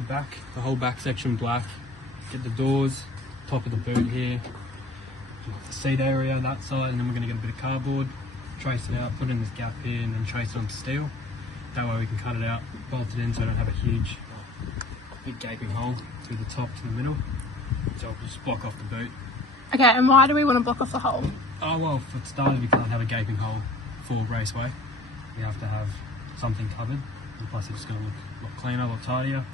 the back, the whole back section black. Get the doors, top of the boot here, the seat area that side, and then we're going to get a bit of cardboard, trace it out, put it in this gap here, and then trace it onto steel. That way we can cut it out, bolt it in so I don't have a huge, big gaping hole through the top to the middle. So I'll just block off the boot. Okay, and why do we want to block off the hole? Oh well, for starters we can't have a gaping hole for raceway. We have to have something covered, and plus it's going to look a lot cleaner, a lot tidier.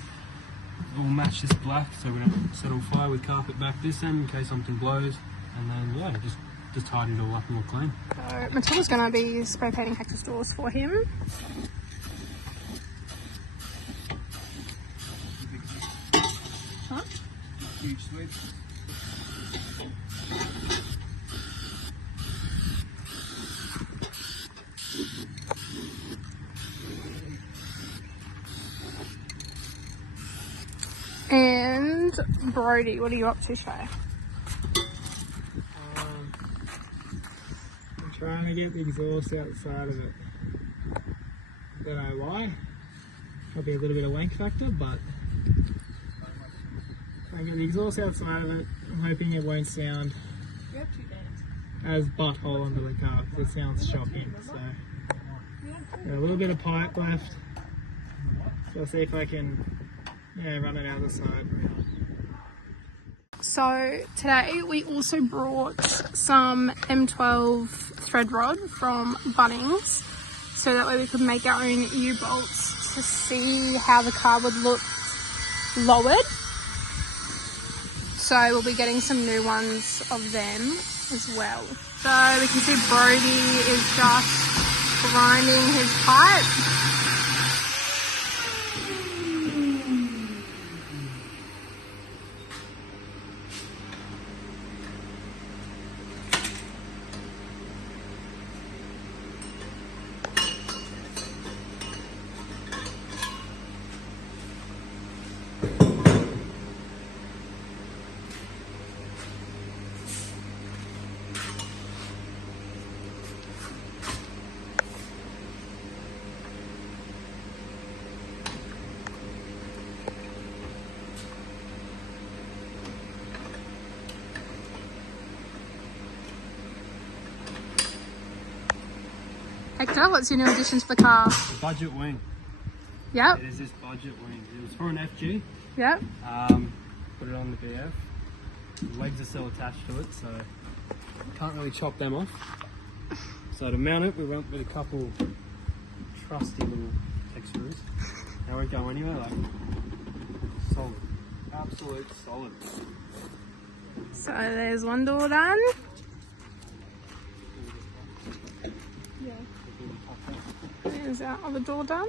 We'll match this black so we don't settle fire with carpet back this end in case something blows, and then yeah, just tidy it all up and look clean. So Matilda's going to be spray painting Hector's doors for him. Huh? Huge switch. And Brody, what are you up to, Shay? I'm trying to get the exhaust outside of it. Don't know why. Probably a little bit of wank factor, but I get the exhaust outside of it. I'm hoping it won't sound as butthole under the car, because it sounds shocking. So got a little bit of pipe left. So I'll see if I can run it out the side. So today we also brought some M12 thread rod from Bunnings, so that way we could make our own U-bolts to see how the car would look lowered. So we'll be getting some new ones of them as well. So we can see Brody is just grinding his pipe. Hector, what's your new addition to the car? The budget wing. Yep. It is this budget wing. It was for an FG. Yep. Put it on the BF. The legs are still attached to it, so can't really chop them off. So to mount it, we went with a couple trusty little hex screws. They won't go anywhere, like solid. Absolute solid. So there's one door done. There's our other door done.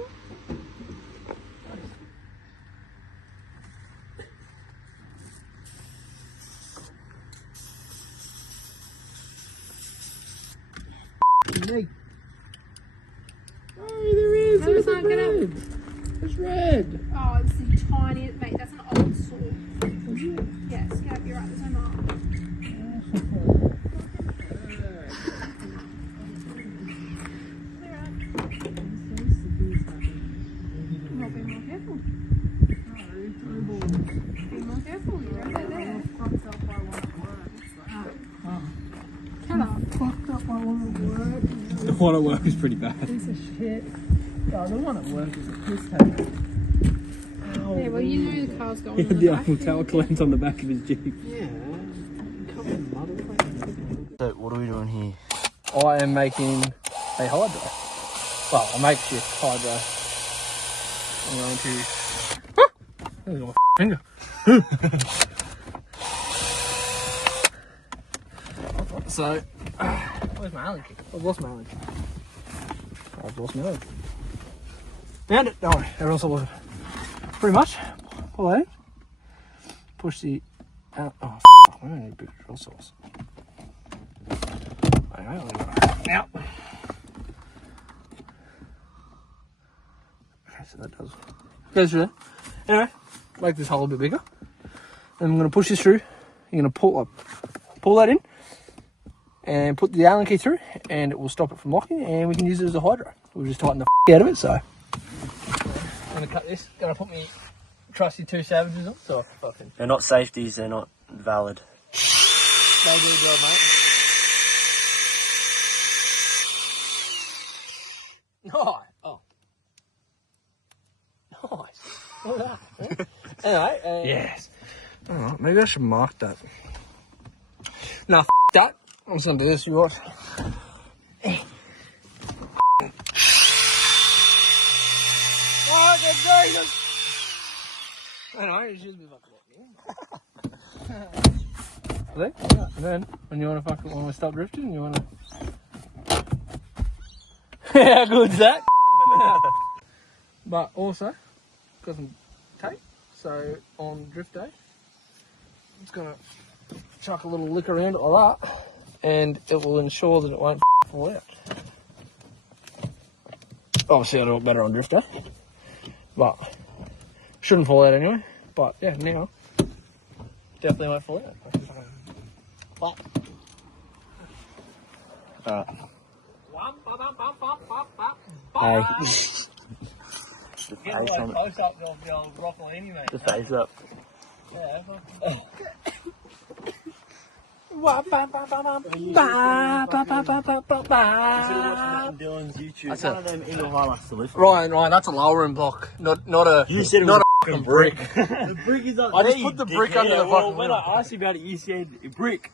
Oh, there is! No, it's not gonna... It's red! Oh, it's the tiniest, mate. That's an old saw. Yes, yeah, you're right. There's no mark. The one at work is pretty bad. Piece of shit. Oh, the one at work is a piss take. Yeah, well, you know the car's going He on had the the back. Eiffel Tower clamp on the back of his Jeep. Yeah. So what are we doing here? I am making a hydro. Well, a makeshift hydro. I'm going to... There's my finger. So, Where's my Allen key? I've lost my Allen. Found it. Don't worry, everyone's all over. Pretty much. Pull out. Push the out. Oh, I don't need big drill saws. Now. Okay, so that does. Goes through there. Anyway, make this hole a bit bigger. And I'm going to push this through. You're going to pull that in. And put the Allen key through, and it will stop it from locking, and we can use it as a hydro. We'll just tighten the out of it. So I'm going to cut this. Going to put my trust your two savages on, so fucking. They're not safeties, they're not valid. They do the job, mate. Oh. Nice. Look at that. Anyway. Yes. Alright, maybe I should mark that. Nah, that. I'm just gonna do this, you watch. Oh, that's very good. Anyway, you should be fucking See? And then, when you when we stop drifting, you wanna... How good's that? But also, got some tape, so on drift day, I'm just gonna chuck a little lick around it like that, and it will ensure that it won't fall out. Obviously, I'll do it better on drift day, but shouldn't fall out anyway. But yeah, now definitely won't fall out. But Hey. Get a close up of the old broccolini, mate. The face up. Yeah. Dylan's YouTube. That's One it. of them indoor highlights to lift. Ryan, that's a lowering block, not a. You said it not was a brick. The brick is up I there, just put you the brick dickhead. under the Well, fucking when wheel. I asked you about it, you said a brick.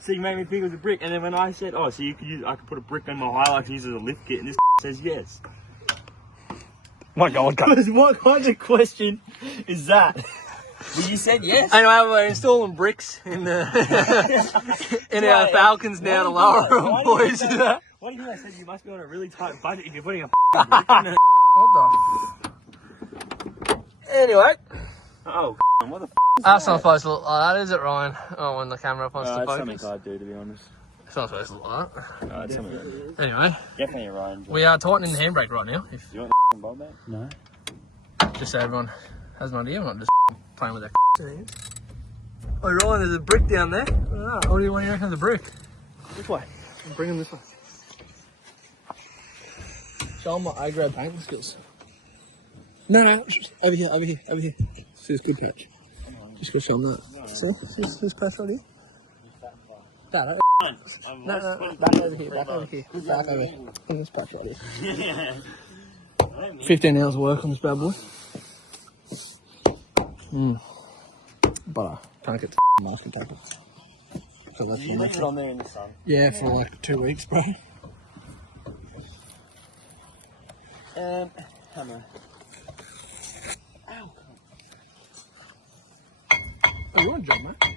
So you made me think it was a brick, and then when I said, oh, so you could use, I could put a brick on my highlights and use it as a lift kit, and this says yes. My God, Because what kind of question is that? Well, you said yes. Anyway, we're installing bricks in the in our Falcons now to lower them, boys. Why do you think I said you must be on a really tight budget if you're putting a brick in it? What the? Anyway, Oh, what the that's not supposed to look like that, is it, Ryan? Oh, when the camera wants to that's focus. something I'd do, to be honest. It's not supposed to look like that. No, it's something I'd do. Anyway, Definitely a Ryan job. we are tightening the handbrake right now. If You want the ball back? No. just so everyone has an idea, I'm not just playing with that. Oh, Ryan, there's a brick down there. What do you reckon of the brick? This way. I'm bringing this way. Show them my A-grade painting skills. No, over here. See this good patch. Just go show them that. See this patch right here? No, back over here. Back over here. In this patch right here. 15 hours of work on this bad boy. But I can't get the masking tape. So that's You leave it on there in the sun. Yeah, for like 2 weeks, bro. Hammer. Oh, you want a job, mate?